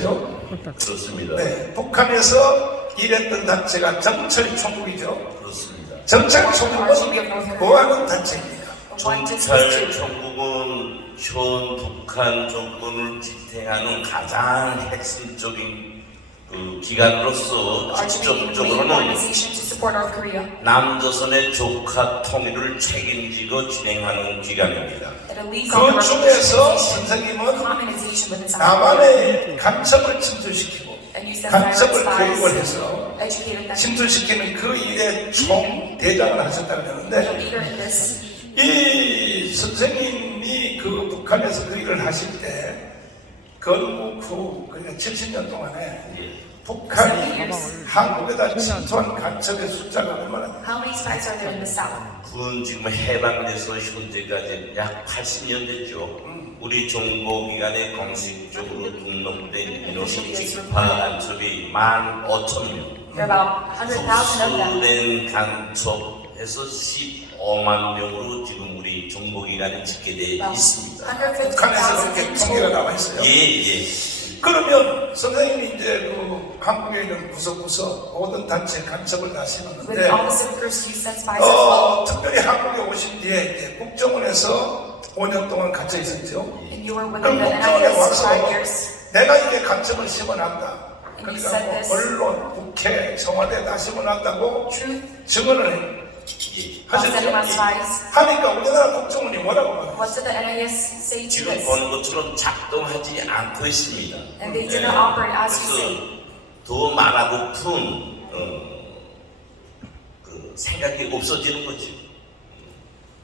그렇죠? 그렇습니다. 네, 북한에서 일했던 단체가 정찰총국이죠. 그렇습니다. 정찰총국은 뭐하는 단체입니까? 정찰총국은 현 북한 정권을 지탱하는 가장 핵심적인 그 기관으로서 직접적으로는 남조선의 조카 통일을 책임지고 진행하는 기관입니다. 그 중에서 선생님은 남한의 간첩을 침투시키고 간첩을 교육을 해서 침투시키는 그 일에 총대장을 하셨다고 하는데, 이 선생님이 그 북한에서 그 일을 하실 때 건국 후 그러니까 70년 동안에 북한이 한국에다 침투한 간첩의 숫자가 얼마나 됩니까? 그건 지금 해방돼서 현재까지 약 80년 됐죠. 우리 정보기관에 공식적으로 등록된 인원이 직파 간첩이 15,000명, 특수된 간첩에서 15만 명으로 지금 우리 정보기관에 집계되어 있습니다. 북한에서 그렇게 통계가 나와 있어요. 예. 그러면 선생님이 이제 그 한국에 있는 구석구석 모든 단체 간첩을 다 심었는데, 특별히 한국에 오신 뒤에 이제 국정원에서 5년 동안 갇혀 있었죠. 그럼 국정원에 와서 내가 이게 간첩을 심어놨다, 그러니까 뭐 언론, 국회, 청와대 다 심어놨다고 증언을 하셨죠. 하니까 우리나라 국정원이 뭐라고 말해요? 지금 보는 것처럼 작동하지 않고 있습니다. 그래서 더 말하고픈 그 생각이 없어지는 거죠.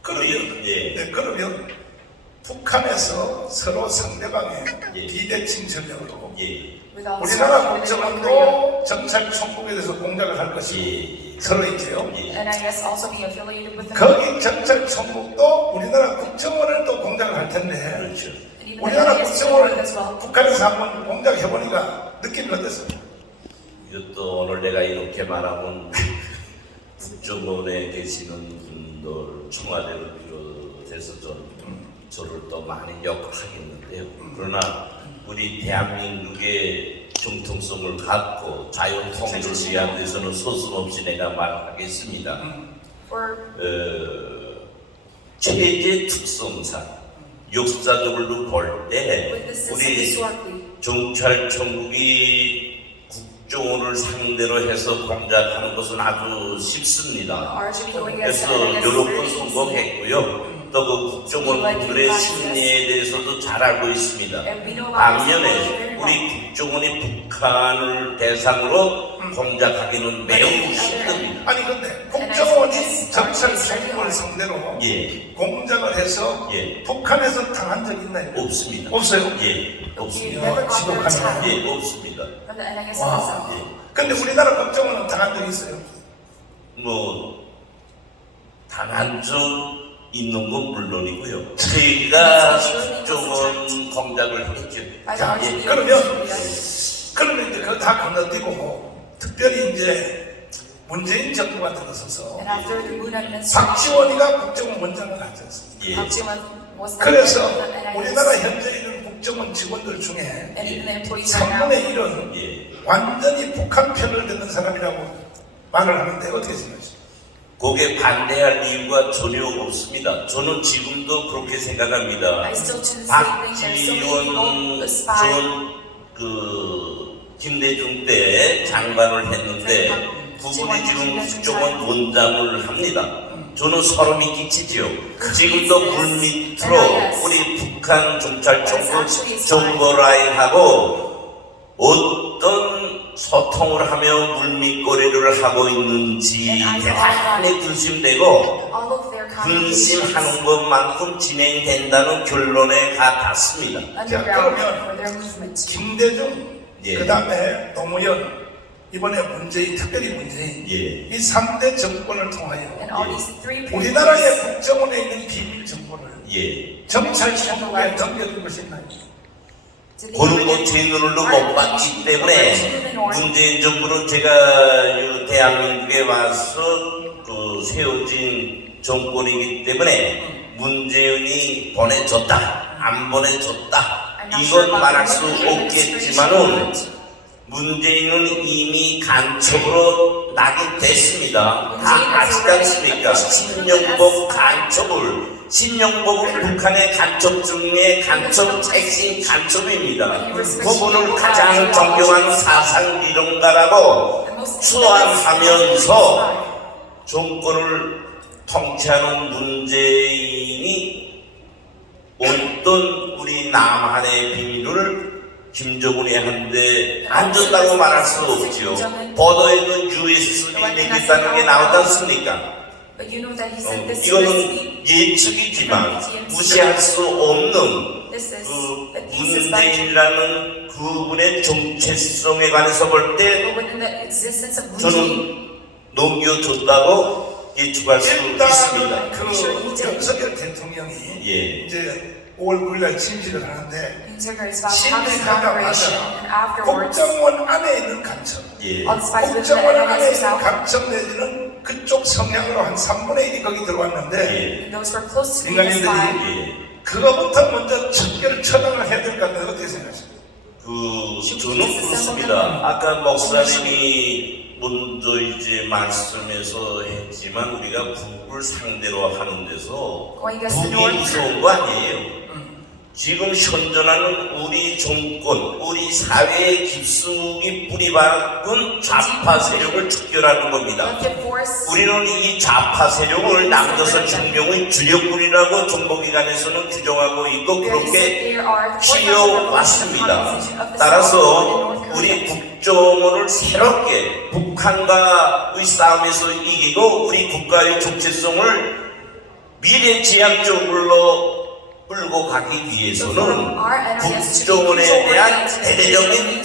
그러면 북한에서 서로 상대방의 비대칭 전략으로 우리나라 국정원도 정찰총국에 대해서 공작을 할 것이고 서로 있죠. 거기 정찰총국도 우리나라 국정원을 또 공작을 할 텐데, 그렇죠. 우리나라 국정원을 북한에서 한번 공작해보니까 느낌이 어땠어요? 이것도 오늘 내가 이렇게 말하면 국정원에 계시는 분들, 청와대를 비롯해서 저를 또 많이 욕하겠는데요. 그러나 우리 대한민국의 정통성을 갖고 자유통일을 위한 데서는 서슴없이 내가 말하겠습니다. 체제 특성상 역사적으로 볼 때 우리 정찰총국이 국정원을 상대로 해서 공작하는 것은 아주 쉽습니다. 그래서 여러 번 성공했고요. 또 그 국정원 분들의 심리에 대해서도 잘 알고 있습니다. 반면에 우리 국정원이 북한을 대상으로 공작하기는 매우 힘듭니다. 아니 근데 국정원이 정찰총국을 상대로 공작을 해서 북한에서 당한 적 있나요? 없습니다. 없어요? 없습니다. 지독하네요. 없습니다. 와. 근데 우리나라 국정원은 당한 적 있어요? 뭐 당한 적 있는 건 물론이고요. 저희가 국정원 공작을 했죠. 자, 그러면 이제 그거 다 건너뛰고 특별히 이제 문재인 정부가 들어서서 박지원이가 국정원 원장을 하지 않습니까? 그래서 우리나라 현재 있는 국정원 직원들 중에 3분의 1은 완전히 북한 편을 듣는 사람이라고 말을 하는데 어떻게 생각하십니까? 거기에 반대할 이유가 전혀 없습니다. 저는 지금도 그렇게 생각합니다. 박지원 전 김대중 때 장관을 했는데 그분이 지금 국정원 원장을 합니다. 저는 소름이 끼치지요. 지금도 물밑으로 우리 북한 정찰총국 정보라인하고 어떤 소통을 하며 물밑거리를 하고 있는지 대단히 근심되고 근심하는 것만큼 진행된다는 결론에 닿습니다. 자, 그러면 김대중, 그 다음에 노무현, 이번에 문재인, 특별히 문재인, 이 3대 정권을 통하여 우리나라의 국정원에 있는 비밀 정보를 정찰총국에 넘겨준 것이 있나요? 그런 거 제 눈으로 못 봤기 때문에 문재인 정부는 제가 대한민국에 와서 세워진 정권이기 때문에 문재인이 보내줬다 안 보내줬다 이건 말할 수 없겠지만은 문재인은 이미 간첩으로 나게 됐습니다. 다 아시지 않습니까? 신영복 간첩을 신영복은 북한의 간첩 중에 간첩 핵심 간첩입니다. 그분을 가장 존경하는 사상리론가라고 수완하면서 정권을 통치하는 문재인이 어떤 우리 남한의 비밀을 김정은이 한데 안 줬다고 말할 수 없지요. 보도에는 USB를 내겠다는 게 나오지 않습니까? 이거는 예측이지만 무시할 수 없는 그 문재인이라는 그분의 정체성에 관해서 볼 때 저는 넘겨줬다고 예측할 수 있습니다. 일단은 그 윤석열 대통령이 이제 5월 9일날 침식을 하는데 침식하자마자 국정원 안에 있는 간첩, 국정원 안에 있는 간첩 내지는 그쪽 성향으로 한 3분의 1이 거기 들어왔는데 민간인들이 그거부터 먼저 척결을 처단을 해야 될 것 같은데 어떻게 생각하십니까? 저는 그렇습니다. 아까 목사님이 먼저 이제 말씀에서 했지만 우리가 북을 상대로 하는 데서 북이 무서운 거 아니에요. 지금 현존하는 우리 정권, 우리 사회에 깊숙이 뿌리박은 좌파 세력을 척결하는 겁니다. 우리는 이 좌파 세력을 남조선 혁명의 주력군이라고 정보기관에서는 규정하고 있고 그렇게 키워왔습니다. 따라서 우리 국정원을 새롭게 북한과의 싸움에서 이기고 우리 국가의 정체성을 미래지향적으로 끌고 가기 위해서는 국정원에 대한 대대적인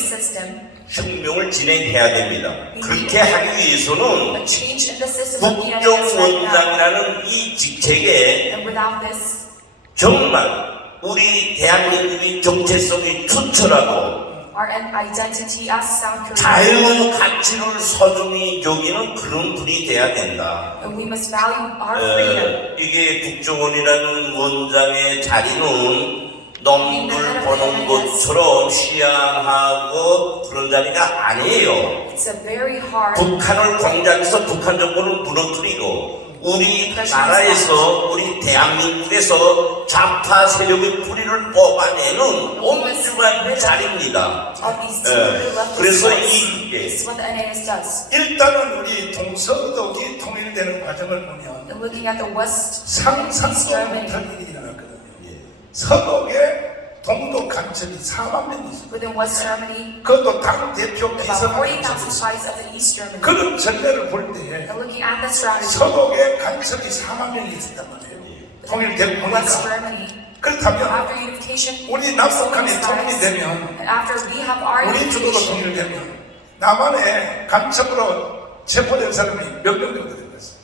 혁명을 진행해야 됩니다. 그렇게 하기 위해서는 국정원장이라는 이 직책에 정말 우리 대한민국의 정체성이 투철하고 자유 가치를 소중히 여기는 그런 분이 돼야 된다. 이게 국정원이라는 원장의 자리는 놈들 보는 것처럼 시향하고 그런 자리가 아니에요. 북한을 공작해서 북한 정권을 무너뜨리고 우리 나라에서 우리 대한민국에서 좌파 세력의 뿌리를 뽑아내는 엄중한 자리입니다. 그래서 일단은 우리 동서독이 통일되는 과정을 보면 상상도 못할 일이 일어났거든요. 서독에 동독 간첩이 4만 명이 있습니다. 그것도 당 대표 비서관이 있었습니다. 그런 전례를 볼 때에 서독에 간첩이 4만 명이 있었단 말이에요. 통일되고 보니까. 그렇다면 우리 남북한이 통일이 되면 우리 주도로 통일되면 남한에 간첩으로 체포된 사람이 몇 명 정도 될 것입니다.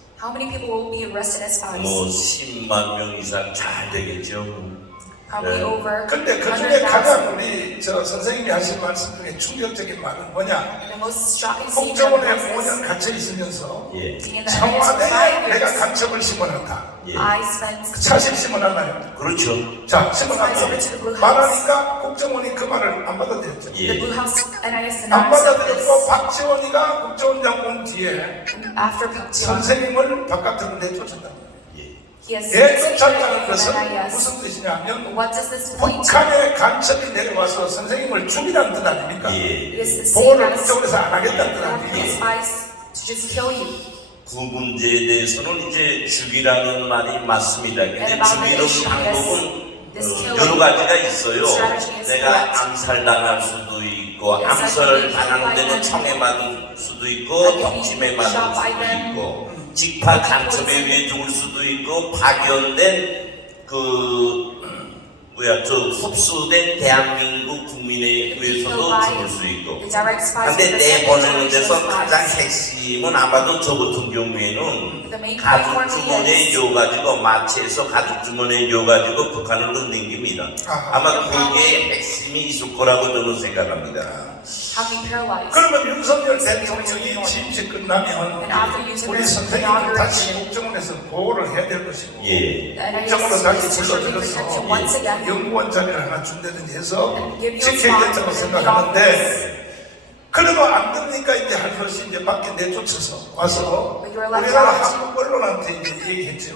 뭐 10만 명 이상 잘 되겠죠. 근데 그 중에 가장 우리 선생님이 하신 말씀 중에 충격적인 말은 뭐냐? 국정원에 5년 갇혀 있으면서 청와대에 내가 간첩을 심어놨다. 사실 심어놨나요? 그렇죠. 자, 심어놨다. 말하니까 국정원이 그 말을 안 받아들였죠. 안 받아들였고 박지원이가 국정원장 온 뒤에 선생님을 바깥으로 내쫓았다. 내쫓았다는 것은 무슨 뜻이냐면 북한의 간첩이 내려와서 선생님을 죽이라는 뜻 아닙니까? 보호를 국정원에서 안 하겠다는 뜻 아닙니까? 그 문제에 대해서는 이제 죽이라는 말이 맞습니다. 근데 죽이는 방법은 여러 가지가 있어요. 내가 암살당할 수도 있고 암살 당하는 데는 총에 맞을 수도 있고 덕침에 맞을 수도 있고 직파 간첩에 의해 죽을 수도 있고 파견된 흡수된 대한민국 국민회의에서도 죽을 수 있고. 근데 내보내는 데서 가장 핵심은 아마도 저 같은 경우에는 가죽 주머니에 넣어가지고 마취해서 가죽 주머니에 넣어가지고 북한을 넣는 겁니다. 아마 그게 핵심이 있을 거라고 저는 생각합니다. 그러면 윤석열 대통령이 취임식 끝나면 우리 선생님은 다시 국정원에서 보호를 해야 될 것이고 국정원으로 다시 불러들여서 연구원 자리를 하나 준다든지 해서 지켜야겠다고 생각하는데 그래도 안 되니까 이제 할 것이 이제 밖에 내쫓아서 와서 우리나라 한국 언론한테 이제 얘기했죠.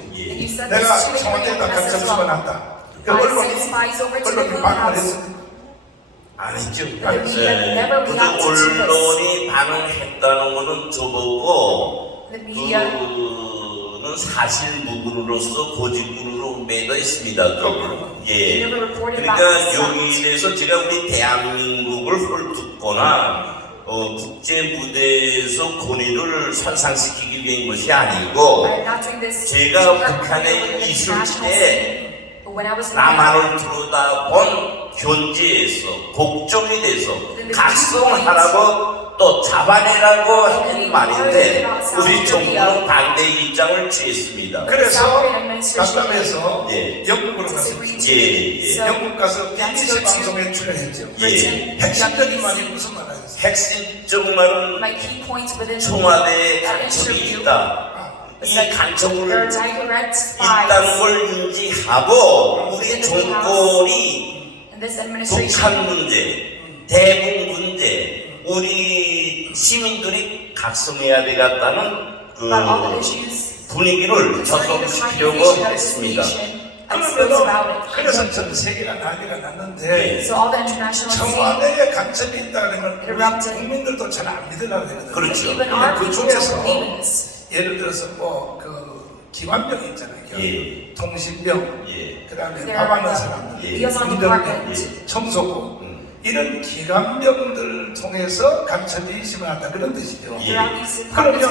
내가 청와대에다 간첩 수반한다. 그 언론이 반응을 했습니다. 안 했죠. 언론이 반응했다는 것은 저보고 그는 사실 무근으로서 고집군으로 매도 있습니다. 예. 그러니까 여기에서 제가 우리 대한민국을 헐뜯거나 국제 무대에서 권위를 선상시키기 위한 것이 아니고 제가 북한에 있을 때 남한을 들여다본 견지에서 복종이 돼서 각성하라고 또 잡아내라고 하는 말인데 우리 정부는 반대 입장을 취했습니다. 그래서 간담회에서 영국으로 갔습니다. 영국 가서 BBC 방송에 출연했죠. 핵심적인 말이 무슨 말이었어요? 핵심적 말은 청와대에 간첩이 있다. 이 간첩을 있다는 걸 인지하고 우리 정권이 북한 문제, 대북 문제, 우리 시민들이 각성해야 되겠다는 그 분위기를 조성시키려고 했습니다. 그래서 전 세계가 난리가 났는데 청와대에 간첩이 있다는 걸 국민들도 잘 안 믿으려고 하거든요. 그렇죠. 그 중에서 예를 들어서 그 기관병 있잖아요. 통신병, 그다음에 밥하는 사람들, 운전병, 청소부 이런 기관병들 통해서 간첩이 심하다 그런 뜻이죠. 그러면